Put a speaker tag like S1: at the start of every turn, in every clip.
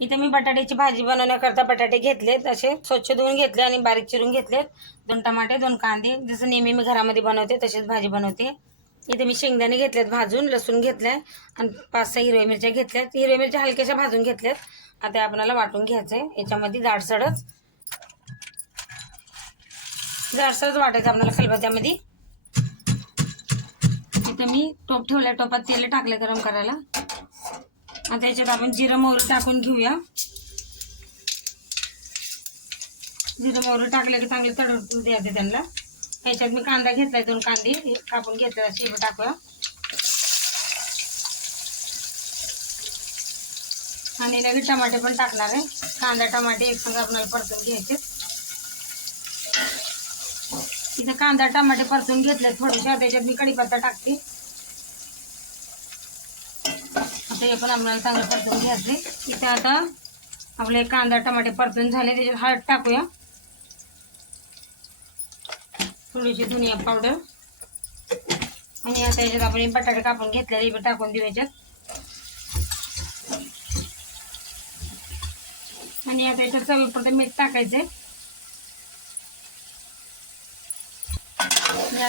S1: इथे मी बटाट्याची भाजी बनवण्याकरता बटाटे घेतलेत असे स्वच्छ धुवून घेतले आणि बारीक चिरून घेतलेत. दोन टमाटे दोन कांदे जसं नेहमी मी घरामध्ये बनवते तशीच भाजी बनवते. इथे मी शेंगदाणे घेतलेत भाजून लसूण घेतलंय आणि पाच सहा हिरव्या मिरच्या घेतल्यात. हिरव्या मिरच्या हलक्याशा भाजून घेतल्यात. आता आपल्याला वाटून घ्यायचं आहे याच्यामध्ये जाडसडच जाडसडच वाटायचं आपल्याला खलबत्यामध्ये इथं मी टोप ठेवल्या. टोपात तेल टाकलं गरम करायला. आता याच्यात आपण जिरं मोहरी टाकून घेऊया. जिरं मोहरी टाकलं की चांगले तडून द्यायचे त्यांना. त्याच्यात मी कांदा घेतलाय दोन कांदे. कापून घेतला शेप टाकूया. आणि लगेच टमाटे पण टाकणार आहे. कांदा टमाटे एक संग आपल्याला परतून घ्यायचे. इथे कांदा टमाटे परतून घेतले थोडेसे. त्याच्यात मी कढीपत्ता टाकते. ते हे पण आपल्याला चांगलं परतून घ्यायचे इथे आता आपले कांदा टमाटे परतून झाले. त्याच्यात हळद टाकूया. थोडीशी धुनिया पावडर. आणि आता याच्यात आपण बटाटे कापून घेतलेले हे बी टाकून देऊ याच्यात. आणि आता याच्यात चवीपुरतं मीठ टाकायचंय.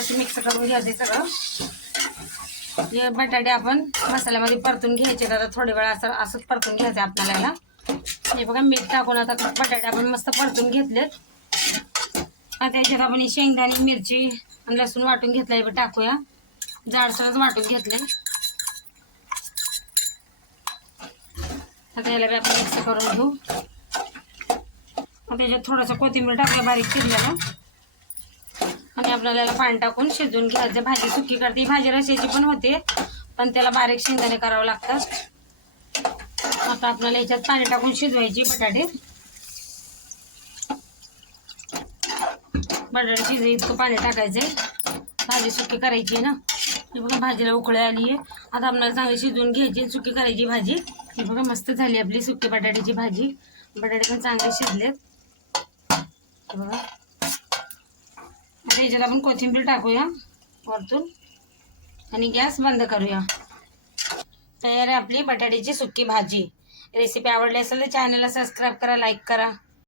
S1: मिक्स करून घ्यायचे सगळं. हे बटाटे आपण मसाल्यामध्ये परतून घ्यायचे. आता थोडे वेळ असं असंच परतून घ्यायचं आपल्याला याला. हे बघा मीठ टाकून आता बटाटे आपण मस्त परतून घेतलेत. आता याच्यात आपण शेंगदाणे मिरची आणि लसूण वाटून घेतलं हे टाकूया. जाडसरच वाटून घेतले आता याला बी आपण मिक्स करून घेऊ. आता याच्यात थोडंसं कोथिंबीर टाकूया बारीक चिरलेलं. आणि आपल्याला याला पाणी टाकून शिजवून घ्यायचं. भाजी सुकी करते. भाजी रशाची पण होते पण त्याला बारीक शेंगदाणे करावं लागतात. आता आपल्याला याच्यात पाणी टाकून शिजवायची बटाटे. बटाटे शिज इतकं पाणी टाकायचंय. भाजी सुकी करायची आहे ना. हे बघा भाजीला उकळी आली आहे. आता आपल्याला चांगली शिजवून घ्यायची सुकी करायची भाजी. हे बघा मस्त झाली आपली सुकी बटाट्याची भाजी. बटाटे पण चांगले शिजलेत. हे बघा. आता याच्यात आपण कोथिंबीर टाकूया वरतून. आणि गॅस बंद करूया. तयार आहे आपली बटाट्याची सुकी भाजी. रेसिपी आवडली असेल तर चॅनलला सबस्क्राईब करा लाईक करा.